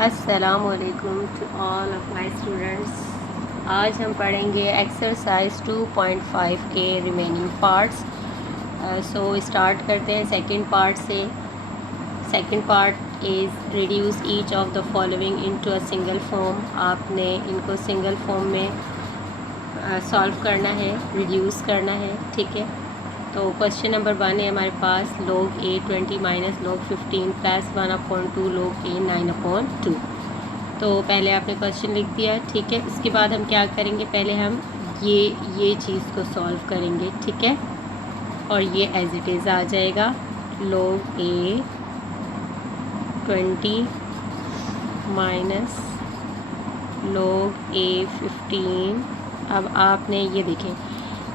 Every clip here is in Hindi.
अस्सलामुअलैकुम to all of my students. आज हम पढ़ेंगे एक्सरसाइज 2.5 के रिमेनिंग पार्ट्स। सो स्टार्ट करते हैं सेकंड पार्ट से। Second part is reduce each of the following into a single form. आपने इनको सिंगल फॉर्म में सॉल्व करना है, रिड्यूस करना है, ठीक है। तो क्वेश्चन नंबर 1 है हमारे पास, log a 20 minus log 15 plus 1/2 log a 9/2। तो पहले आपने क्वेश्चन लिख दिया, ठीक है। उसके बाद हम क्या करेंगे, पहले हम ये चीज़ को सॉल्व करेंगे, ठीक है। और ये एज इट इज़ आ जाएगा log a 20 minus log a 15। अब आपने ये देखें,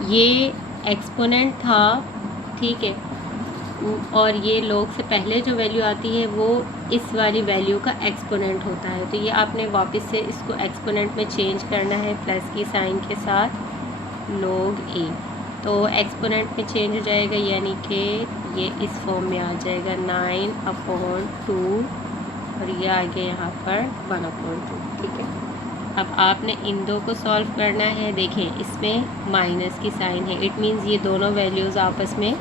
ये एक्सपोनेंट था, ठीक है, और ये log से पहले जो वैल्यू आती है वो इस वाली वैल्यू का एक्सपोनेंट होता है। तो ये आपने वापस से इसको एक्सपोनेंट में चेंज करना है प्लस की साइन के साथ log a। तो एक्सपोनेंट में चेंज हो जाएगा, यानी कि ये इस फॉर्म में आ जाएगा 9/2 और ये आ गया यहाँ पर 1/2, ठीक है। अब आपने इन दो को सॉल्व करना है। देखें, इसमें माइनस की साइन है, इट मीन्स ये दोनों वैल्यूज़ आपस में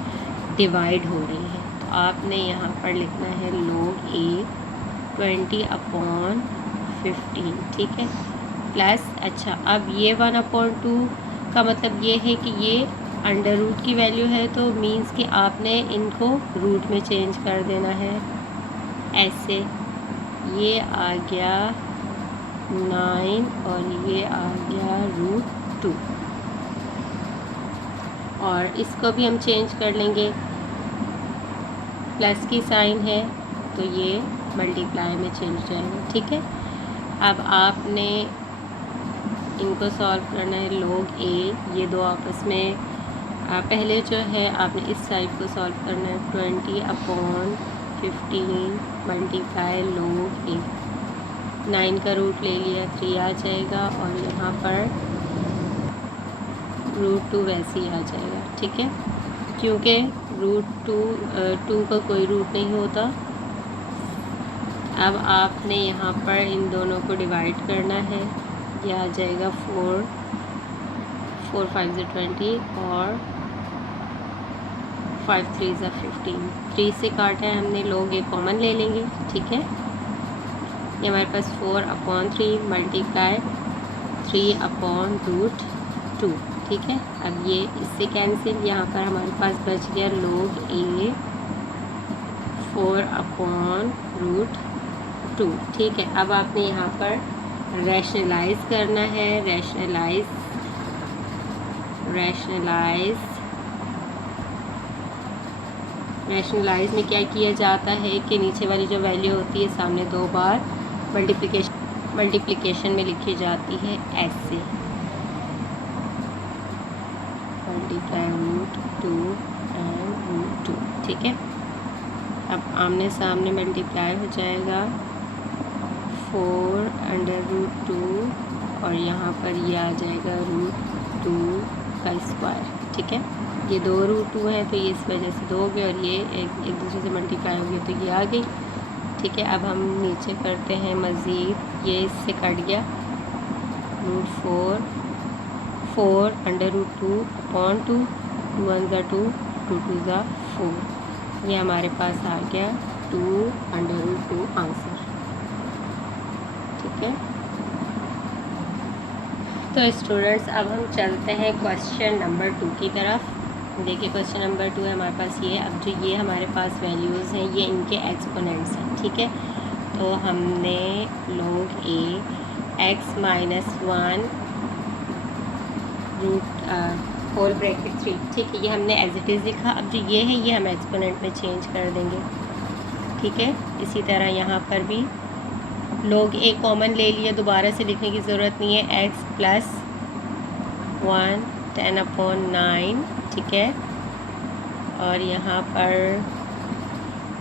डिवाइड हो रही हैं। तो आपने यहाँ पर लिखना है log a 20/15, ठीक है, प्लस अच्छा, अब ये 1/2 का मतलब ये है कि ये अंडर रूट की वैल्यू है, तो मीन्स कि आपने इनको रूट में चेंज कर देना है। ऐसे ये आ गया 9 और ये आ गया √2, और इसको भी हम चेंज कर लेंगे, प्लस की साइन है तो ये मल्टीप्लाई में चेंज हो जाएगा, ठीक है। अब आपने इनको सॉल्व करना है log a, ये दो आपस में पहले जो है आपने इस साइड को सॉल्व करना है 20/15 मल्टीप्लाई log a। 9 का रूट ले लिया, 3 आ जाएगा, और यहाँ पर √2 वैसे ही आ जाएगा, ठीक है, क्योंकि √2 का कोई रूट नहीं होता। अब आपने यहाँ पर इन दोनों को डिवाइड करना है, यह आ जाएगा 4 5 20 और 5 3 15। 3 से काटा है हमने, log a कॉमन ले लेंगे, ठीक है। ये हमारे पास 4/3 मल्टीप्लाई 3/√2, ठीक है। अब ये इससे कैंसिल, यहाँ पर हमारे पास बच गया log a 4/√2, ठीक है। अब आपने यहाँ पर रैशनलाइज करना है, रैशनलाइज में क्या किया जाता है कि नीचे वाली जो वैल्यू होती है सामने 2 बार मल्टीप्लिकेशन में लिखी जाती है, ऐसे मल्टीप्लाई √2 एंड √2, ठीक है। अब आमने सामने मल्टीप्लाई हो जाएगा 4/√2 और यहाँ पर ये आ जाएगा √2 का स्क्वायर, ठीक है। ये 2 √2 है तो ये इस वजह से 2 हो गए, और ये एक दूसरे से मल्टीप्लाई हो गई तो ये आ गई, ठीक है। अब हम नीचे करते हैं मज़ीद, ये इससे कट गया √4 4/√2/2, 2 1 ज़ा 2, 2 2 ज़ा 4, ये हमारे पास आ गया 2/√2 आंसर, ठीक है। तो स्टूडेंट्स, अब हम चलते हैं क्वेश्चन नंबर 2 की तरफ। देखिए, क्वेश्चन नंबर 2 है हमारे पास ये। अब जो ये हमारे पास वैल्यूज़ हैं, ये इनके एक्सपोनेंट्स हैं, ठीक है। तो हमने log a x - 1 whole bracket 3, ठीक है, ये हमने एज इट इज़ लिखा। अब जो ये है ये हम एक्सपोनेंट में चेंज कर देंगे, ठीक है। इसी तरह यहाँ पर भी log a कॉमन ले लिया, दोबारा से लिखने की ज़रूरत नहीं है, x + 1 10/9, ठीक है। और यहाँ पर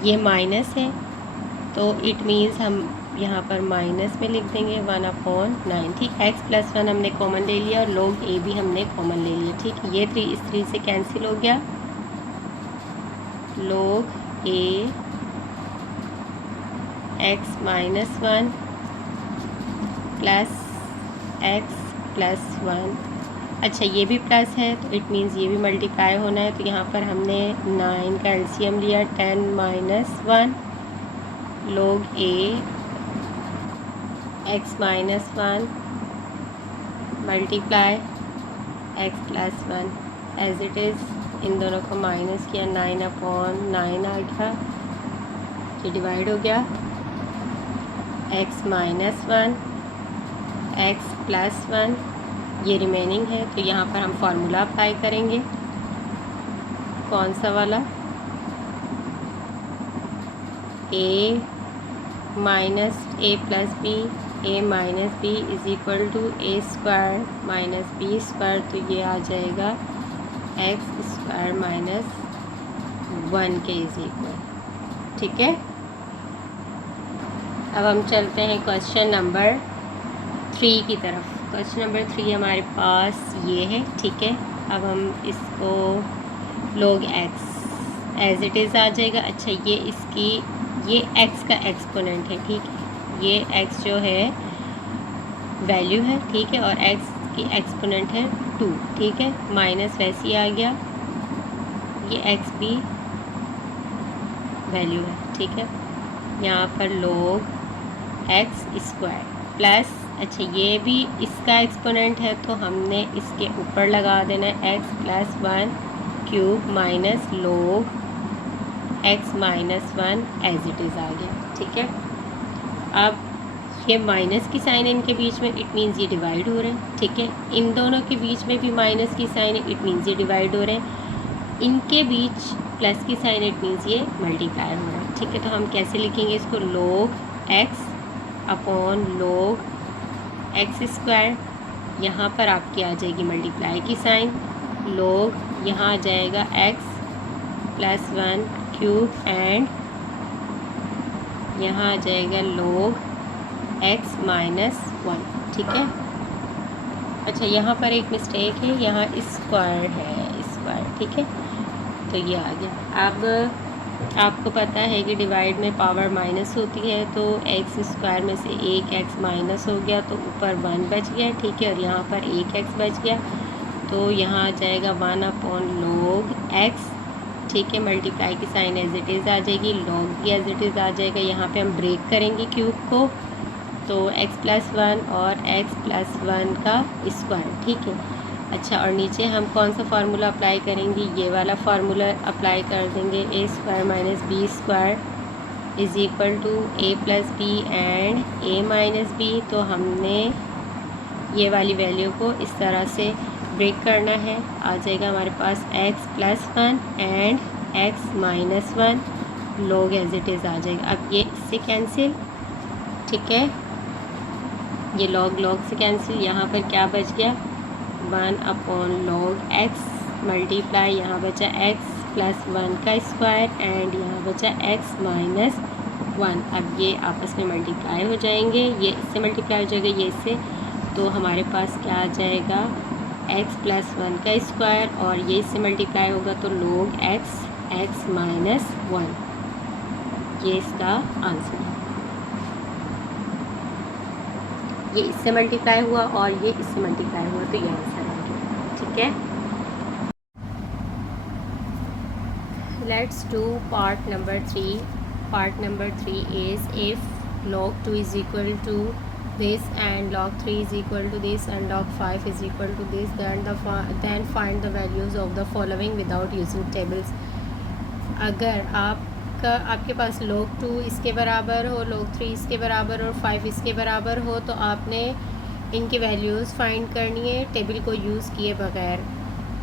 ये माइनस है तो इट मीन्स हम यहाँ पर माइनस में लिख देंगे 1/9, ठीक। x + 1 हमने कॉमन ले लिया और log a भी हमने कॉमन ले लिया, ठीक। ये 3 इस 3 से कैंसिल हो गया, log a x - 1 प्लस 1। अच्छा ये भी प्लस है तो इट मीन्स ये भी मल्टीप्लाई होना है। तो यहाँ पर हमने 9 का एलसीएम लिया, 10 minus 1 log a x minus 1 multiply x plus 1 as it is. इन दोनों को माइनस किया, 9/9 आ गया, ये डिवाइड हो गया। x माइनस 1 x प्लस 1 ये रिमेनिंग है। तो यहाँ पर हम फार्मूला अप्लाई करेंगे, कौन सा वाला, a minus a plus b, a minus b is equal to a square minus b square. तो ये आ जाएगा x स्क्वायर माइनस 1 के इज़ इक्वल। ठीक है, अब हम चलते हैं क्वेश्चन नंबर 3 की तरफ। क्वेश्चन नंबर 3 हमारे पास ये है। ठीक है, अब हम इसको log x as it is आ जाएगा। अच्छा ये x का एक्सपोनेंट है। ठीक है, ये x जो है वैल्यू है, ठीक है, और x की एक्सपोनेंट है 2। ठीक है, माइनस वैसे ही आ गया, ये x भी वैल्यू है। ठीक है, यहाँ पर log x स्क्वायर प्लस, अच्छा ये भी इसका एक्सपोनेंट है तो हमने इसके ऊपर लगा देना है x plus 1 cube minus log x minus 1 as it is आ गया। ठीक है, अब ये माइनस की साइन इनके बीच में, इट मीन्स ये डिवाइड हो रहे हैं। ठीक है, इन दोनों के बीच में भी माइनस की साइन है, इट मीन्स ये डिवाइड हो रहे हैं। इनके बीच प्लस की साइन, इट मीन्स ये मल्टीप्लाई हो रहा है। ठीक है, तो हम कैसे लिखेंगे इसको, log x upon log x square. यहाँ पर आपकी आ जाएगी मल्टीप्लाई की साइन, log यहाँ आ जाएगा x प्लस 1 क्यूब एंड यहाँ आ जाएगा log x माइनस 1। ठीक है, अच्छा यहाँ पर एक मिस्टेक है, यहाँ स्क्वायर है, स्क्वायर। ठीक है, तो ये आ गया। अब आपको पता है कि डिवाइड में पावर माइनस होती है, तो x स्क्वायर में से एक x माइनस हो गया तो ऊपर 1 बच गया। ठीक है, और यहाँ पर एक x बच गया तो यहाँ आ जाएगा 1/log x। ठीक है, मल्टीप्लाई की साइन एज इट इज़ आ जाएगी, log भी एज इट इज़ आ जाएगा। यहाँ पे हम ब्रेक करेंगे क्यूब को, तो x प्लस 1 और x प्लस 1 का स्क्वायर। ठीक है, अच्छा और नीचे हम कौन सा फार्मूला अप्लाई करेंगे, ये वाला फार्मूला अप्लाई कर देंगे, a square minus b square is equal to a plus b and a minus b. तो हमने ये वाली वैल्यू को इस तरह से ब्रेक करना है, आ जाएगा हमारे पास x plus 1 and x minus 1 log as it is आ जाएगा। अब ये इससे कैंसिल, ठीक है, ये log से कैंसिल, यहाँ पर क्या बच गया, 1/log x मल्टीप्लाई यहाँ बचा x प्लस 1 का स्क्वायर एंड यहाँ बचा x माइनस 1। अब ये आपस में मल्टीप्लाई हो जाएंगे, ये इससे मल्टीप्लाई हो जाएगा, ये इससे, तो हमारे पास क्या आ जाएगा, x प्लस 1 का स्क्वायर और ये इससे मल्टीप्लाई होगा तो log x माइनस 1। ये इसका आंसर है, ये इससे मल्टीप्लाई हुआ और ये इससे मल्टीप्लाई हुआ तो ये आंसर आ गया। ठीक है, let's do part number 3। Part number 3 is if log 2 is equal to this and log 3 is equal to this and log 5 is equal to this, then find the values of the following without using tables। अगर आपके पास log 2 इसके बराबर हो, log 3 इसके बराबर और 5 इसके बराबर हो, तो आपने इनकी वैल्यूज़ फाइंड करनी है टेबल को यूज़ किए बगैर।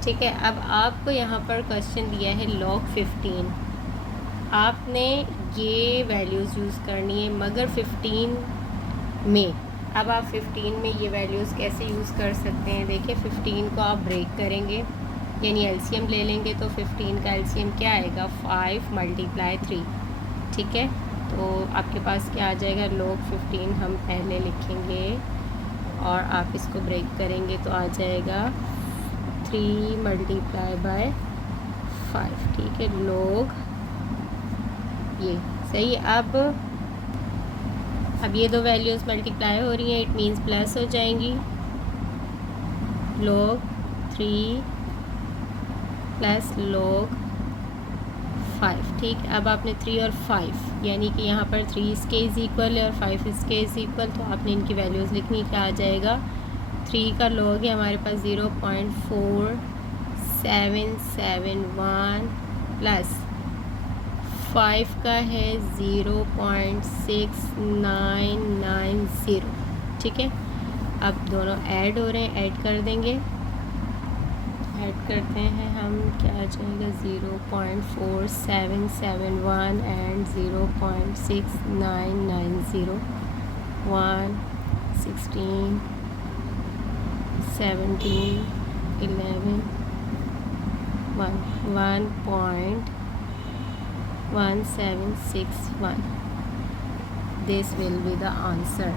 ठीक है, अब आपको यहाँ पर क्वेश्चन दिया है log 15, आपने ये वैल्यूज़ यूज़ करनी है, मगर 15 में, अब आप 15 में ये वैल्यूज़ कैसे यूज़ कर सकते हैं, देखिए 15 को आप ब्रेक करेंगे यानी एलसीएम ले लेंगे, तो 15 का एलसीएम क्या आएगा, 5 मल्टीप्लाई 3। ठीक है, तो आपके पास क्या आ जाएगा, log 15 हम पहले लिखेंगे और आप इसको ब्रेक करेंगे तो आ जाएगा 3 मल्टीप्लाई बाय 5। ठीक है, log ये सही। अब अब ये दो वैल्यूज़ मल्टीप्लाई हो रही हैं, इट मीन्स प्लस हो जाएंगी। log 3 प्लस log 5, ठीक। अब आपने 3 और 5 यानी कि यहाँ पर 3 इसके इज़ इक्वल है और 5 इसके इज़ इक्वल, तो आपने इनकी वैल्यूज़ लिखनी, क्या आ जाएगा। 3 का log है हमारे पास 0.4771 प्लस 5 का है 0.6990, ठीक है। अब दोनों ऐड हो रहे हैं, ऐड कर देंगे, ऐड करते हैं हम, क्या आ जाएगा 0.4771 and 0.6990, 1 16 17 11 1.1761, this will be the answer,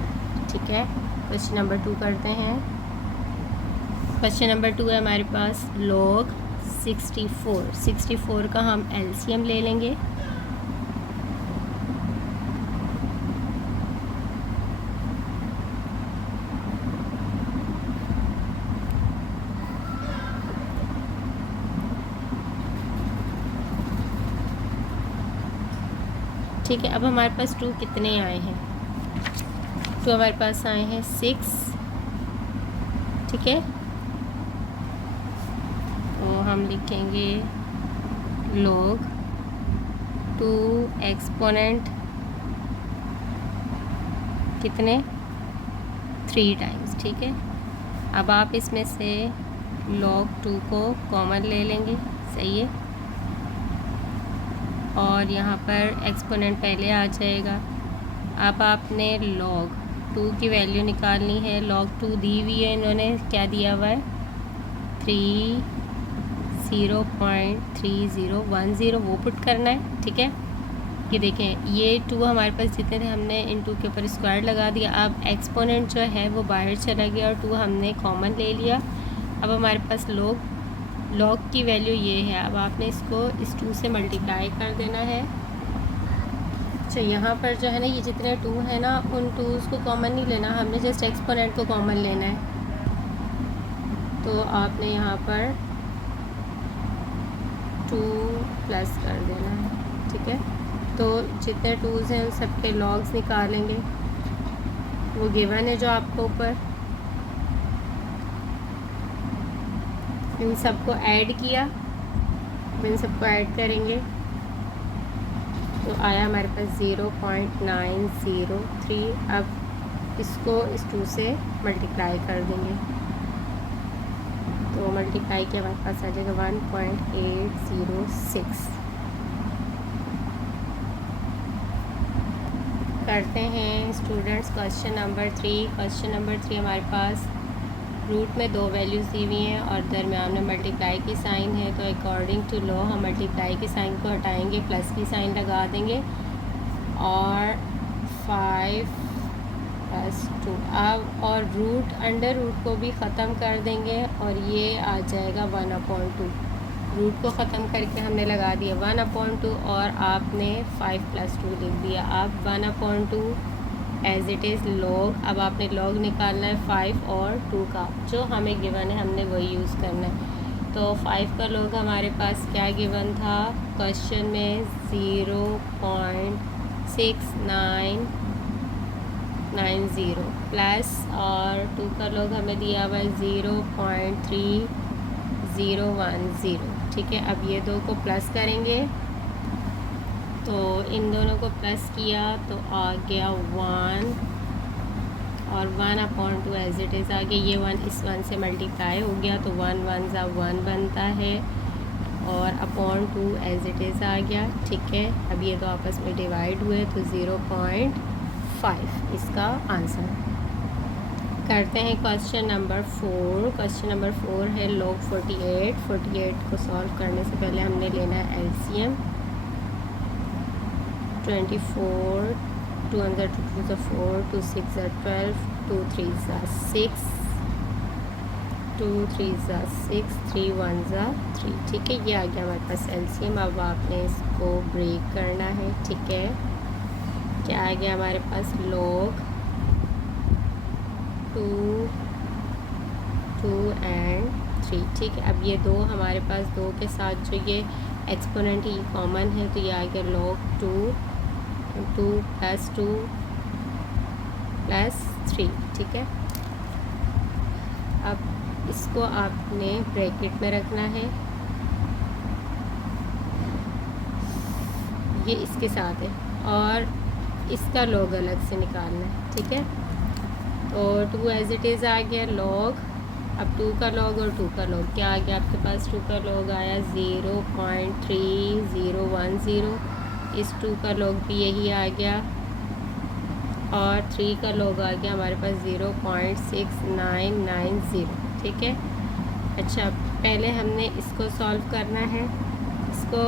ठीक है। क्वेश्चन नंबर 2 करते हैं। क्वेश्चन नंबर 2 है हमारे पास log 64 का हम एलसीएम ले लेंगे। ठीक है, अब हमारे पास 2 कितने आए हैं, 2 हमारे पास आए हैं 6, ठीक है। तो हम लिखेंगे log 2 एक्सपोनेंट कितने 3 टाइम्स, ठीक है। अब आप इसमें से log 2 को कॉमन ले लेंगे, सही है, और यहाँ पर एक्सपोनेंट पहले आ जाएगा। अब आपने log 2 की वैल्यू निकालनी है। log 2 दी हुई है, इन्होंने क्या दिया हुआ है 0.3010, वो पुट करना है, ठीक है। ये देखें, ये 2 हमारे पास जितने थे हमने इन 2 के ऊपर स्क्वायर लगा दिया। अब एक्सपोनेंट जो है वो बाहर चला गया और 2 हमने कॉमन ले लिया। अब हमारे पास log की वैल्यू ये है। अब आपने इसको इस 2 से मल्टीप्लाई कर देना है। अच्छा, यहाँ पर जो है ना, ये जितने 2 हैं ना, उन 2s को कॉमन नहीं लेना, हमने जस्ट एक्सपोनेंट को कॉमन लेना है। तो आपने यहाँ पर 2 प्लस कर देना है, ठीक है। तो जितने 2s हैं उन सब के लॉग्स निकालेंगे, वो गिवन है जो आपको ऊपर। इन सबको ऐड किया, इन सबको ऐड करेंगे तो आया हमारे पास 0.903। अब इसको इस 2 से मल्टीप्लाई कर देंगे, तो मल्टीप्लाई किया हमारे पास आ जाएगा 1.806। करते हैं students question number 3। Question number 3 हमारे पास रूट में 2 वैल्यूज़ दी हुई हैं और दरम्यान में मल्टीप्लाई की साइन है। तो अकॉर्डिंग टू लॉ हम मल्टीप्लाई की साइन को हटाएंगे, प्लस की साइन लगा देंगे और 5 + 2 अब और रूट अंडर रूट को भी ख़त्म कर देंगे और ये आ जाएगा 1/2। रूट को ख़त्म करके हमने लगा दिया 1/2 और आपने 5 + 2 लिख दिया। अब 1/2 एज इट इज़ log। अब आपने log निकालना है 5 और 2 का, जो हमें गिवन है हमने वही यूज़ करना है। तो 5 का log हमारे पास क्या गिवन था क्वेश्चन में 0.6990 प्लस, और 2 का log हमें दिया हुआ है 0.3010, ठीक है। अब ये 2 को प्लस करेंगे, तो इन दोनों को प्लस किया तो आ गया 1 और 1/2 एज इट इज़ आ गया। ये 1 इस 1 से मल्टीप्लाई हो गया तो 1 1 ज़ा 1 बनता है और /2 एज इट इज़ आ गया, ठीक है। अब ये तो आपस में डिवाइड हुए तो 0.5 इसका आंसर। करते हैं क्वेश्चन नंबर 4। क्वेश्चन नंबर 4 है log 48 को सॉल्व करने से पहले हमने लेना है एलसीएम। 24 2 × 2 = 4, 2 × 6 = 12, 2 × 3 = 6, 2 × 3 = 6, 3 × 1 = 3, ठीक है। ये आ गया हमारे पास एलसीएम। अब आपने इसको ब्रेक करना है, ठीक है। क्या आ गया हमारे पास, log 2 एंड 3। ठीक है, अब ये दो हमारे पास, दो के साथ जो ये एक्सपोनेंट ही कॉमन है, तो ये आ गया log 2 प्लस 3। ठीक है, अब इसको आपने ब्रैकेट में रखना है, ये इसके साथ है, और इसका log अलग से निकालना है। ठीक है, तो 2 एज इट इज़ आ गया log, अब 2 का log और 2 का log क्या आ गया आपके पास, 2 का log आया 0.3010, इस 2 का log भी यही आ गया, और 3 का log आ गया हमारे पास 0.6990। ठीक है, अच्छा पहले हमने इसको सॉल्व करना है, इसको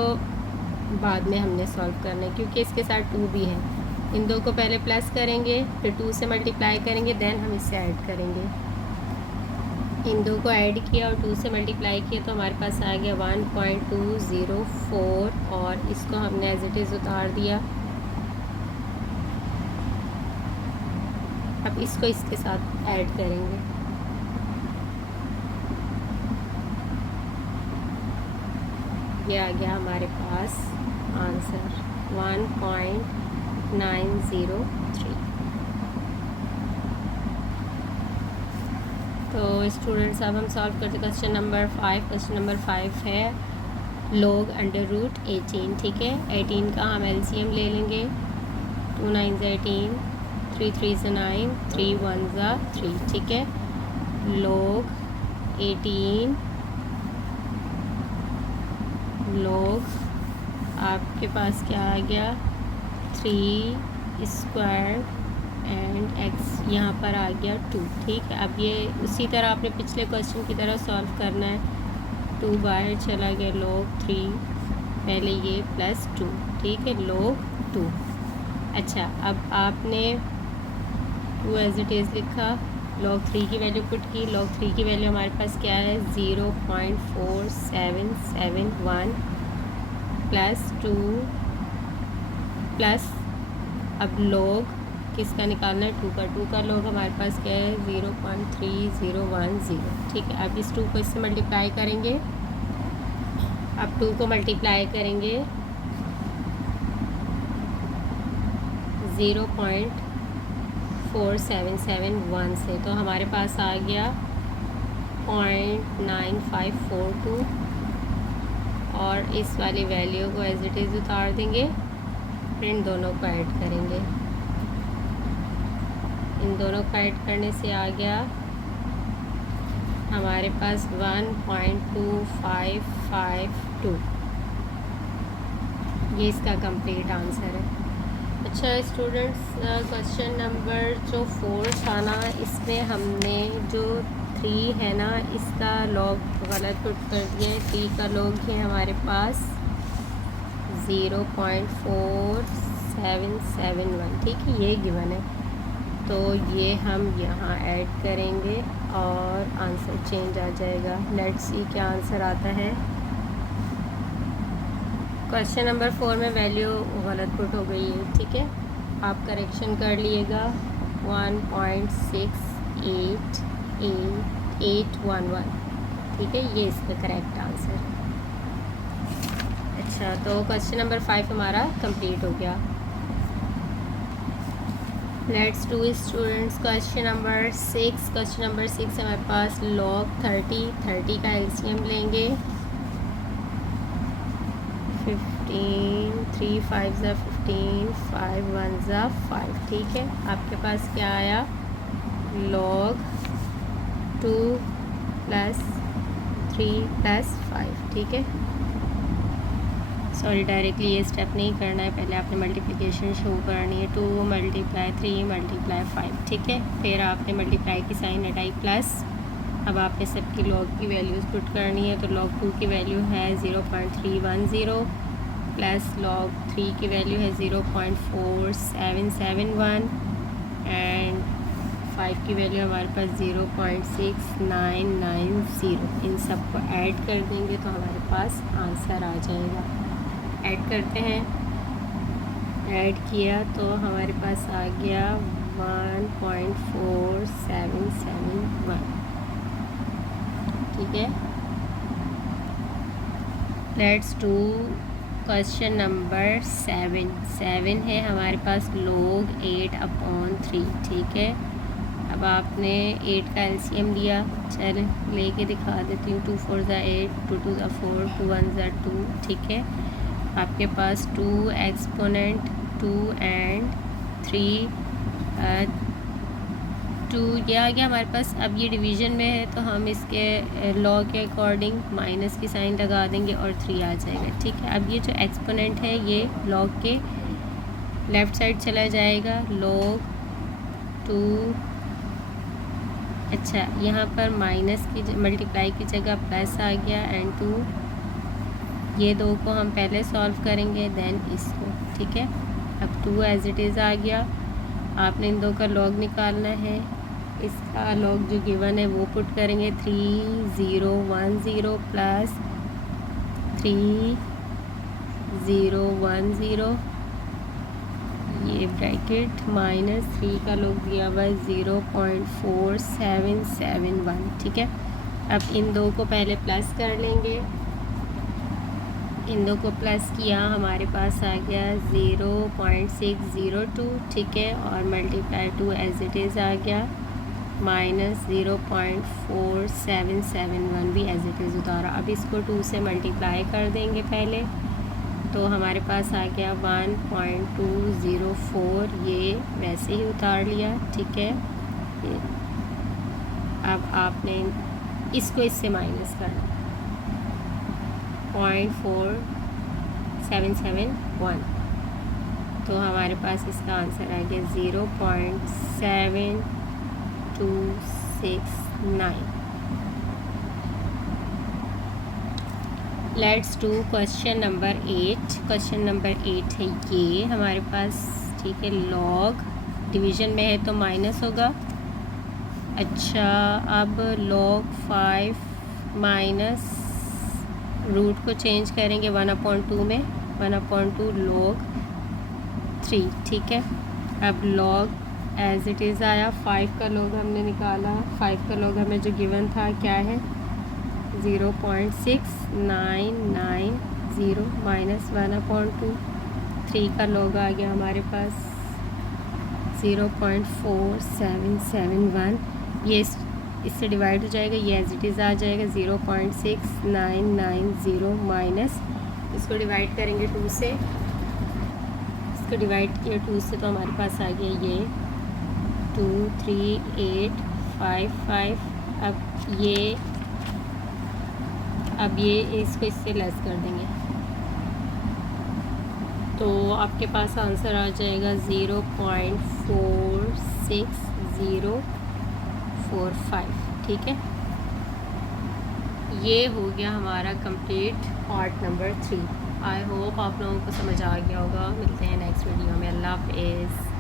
बाद में हमने सॉल्व करना है, क्योंकि इसके साथ 2 भी है। इन दो को पहले प्लस करेंगे, फिर 2 से मल्टीप्लाई करेंगे, देन हम इससे ऐड करेंगे। इन दो को ऐड किया और 2 से मल्टीप्लाई किया, तो हमारे पास आ गया 1.204, और इसको हमने एज इट इज़ उतार दिया। अब इसको इसके साथ ऐड करेंगे, ये आ गया हमारे पास आंसर 1.903। तो स्टूडेंट्स अब हम सॉल्व करते क्वेश्चन नंबर 5। क्वेश्चन नंबर 5 है log √18। ठीक है, 18 का हम LCM ले लेंगे, 2 9 18, 3 3 9, 3 1 3। ठीक है, log 18 log आपके पास क्या आ गया, 3 स्क्वायर एंड x यहाँ पर आ गया 2। ठीक है, अब ये उसी तरह आपने पिछले क्वेश्चन की तरह सॉल्व करना है। 2 बाहर चला गया, log 3, पहले ये प्लस 2। ठीक है, log 2। अच्छा, अब आपने 2 एज इट इज़ लिखा, log 3 की वैल्यू पुट की, log 3 की वैल्यू हमारे पास क्या है, 0.4771 प्लस 2 प्लस, अब log किसका निकालना है, 2 का log हमारे पास क्या है, 0.3010। ठीक है, अब इस 2 को इससे मल्टीप्लाई करेंगे, अब 2 को मल्टीप्लाई करेंगे 0.4771 से, तो हमारे पास आ गया 0.9542, और इस वाली वैल्यू को एज इट इज़ उतार देंगे, फिर इन दोनों को ऐड करेंगे। इन दोनों को ऐड करने से आ गया हमारे पास 1.2552, ये इसका कंप्लीट आंसर है। अच्छा स्टूडेंट्स, क्वेश्चन नंबर जो 4 था ना, इसमें हमने जो 3 है ना, इसका log गलत पुट कर दिया है। 3 का log है हमारे पास 0.4771। ठीक है, ये गिवन है, तो ये हम यहाँ ऐड करेंगे और आंसर चेंज आ जाएगा। लेट्स सी क्या आंसर आता है। क्वेश्चन नंबर 4 में वैल्यू गलत पुट हो गई है। ठीक है, आप करेक्शन कर लिएगा, 1.688811। ठीक है, ये इसका करेक्ट आंसर। अच्छा, तो क्वेश्चन नंबर 5 हमारा कंप्लीट हो गया। Let's do students question number 6। Question number 6 हमारे पास log 30 का LCM लेंगे, 15, 3 5 15, 5 1 5। ठीक है, आपके पास क्या आया, log 2 प्लस 3 प्लस 5। ठीक है, सॉरी डायरेक्टली ये स्टेप नहीं करना है, पहले आपने मल्टीप्लिकेशन शो करनी है, 2 × 3 × 5। ठीक है, फिर आपने मल्टीप्लाई की साइन हटाई प्लस, अब आपने सबकी log की वैल्यूज़ पुट करनी है, तो log 2 की वैल्यू है 0.310 प्लस log 3 की वैल्यू है 0.4771 एंड 5 की वैल्यू हमारे पास 0.6990। इन सब को ऐड कर देंगे तो हमारे पास आंसर आ जाएगा। ऐड करते हैं, ऐड किया तो हमारे पास आ गया 1.4771। ठीक है, लेट्स डू क्वेश्चन नंबर 7 है हमारे पास log 8/3। ठीक है, अब आपने 8 का एलसीएम लिया, चल लेके दिखा देती हूँ। 2 4 ज़ा 8, 2 2 ज़ा 4, 2 1 ज़ा 2। ठीक है, आपके पास 2 एक्सपोनेंट 2 एंड 3 2 ये आ गया हमारे पास। अब ये डिवीज़न में है तो हम इसके लॉ के अकॉर्डिंग माइनस की साइन लगा देंगे और 3 आ जाएगा। ठीक है, अब ये जो एक्सपोनेंट है ये लॉग के लेफ़्ट साइड चला जाएगा, लॉग 2। अच्छा, यहाँ पर माइनस की मल्टीप्लाई की जगह प्लस आ गया एंड 2। ये दो को हम पहले सॉल्व करेंगे देन इसको। ठीक है, अब 2 एज इट इज़ आ गया। आपने इन दो का लॉग निकालना है। इसका लॉग जो गिवन है वो पुट करेंगे, 3010 प्लस 3010 ये ब्रैकेट माइनस 3 का लॉग दिया हुआ है 0.4771। ठीक है, अब इन दो को पहले प्लस कर लेंगे। इन दो को प्लस किया हमारे पास आ गया 0.602। ठीक है, और मल्टीप्लाई 2 एज इट इज़ आ गया माइनस 0.4771 भी एज इट इज़ उतारा। अब इसको 2 से मल्टीप्लाई कर देंगे पहले, तो हमारे पास आ गया 1.204। ये वैसे ही उतार लिया। ठीक है, अब आपने इसको इससे माइनस करना, 0.4771, तो हमारे पास इसका आंसर आ गया 0.7269। Let's do question number 8। Question number 8 है ये हमारे पास। ठीक है, लॉग डिवीज़न में है तो माइनस होगा। अच्छा, अब log 5 माइनस रूट को चेंज करेंगे 1/2 में, 1/2 log 3। ठीक है, अब log एज इट इज़ आया। 5 का log हमने निकाला, 5 का log हमें जो गिवन था क्या है 0.6990 माइनस 1/2। 3 का log आ गया हमारे पास 0.4771। ये इससे डिवाइड हो जाएगा, ये एज इट इज़ आ जाएगा 0.6990 माइनस, इसको डिवाइड करेंगे 2 से। इसको डिवाइड किया 2 से तो हमारे पास आ गया ये 23855। अब ये इसको इससे लेस कर देंगे तो आपके पास आंसर आ जाएगा 0.46045। ठीक है, ये हो गया हमारा complete part number 3। I hope आप लोगों को समझ आ गया होगा। मिलते हैं नेक्स्ट वीडियो में। अल्लाह हाफ़िज़।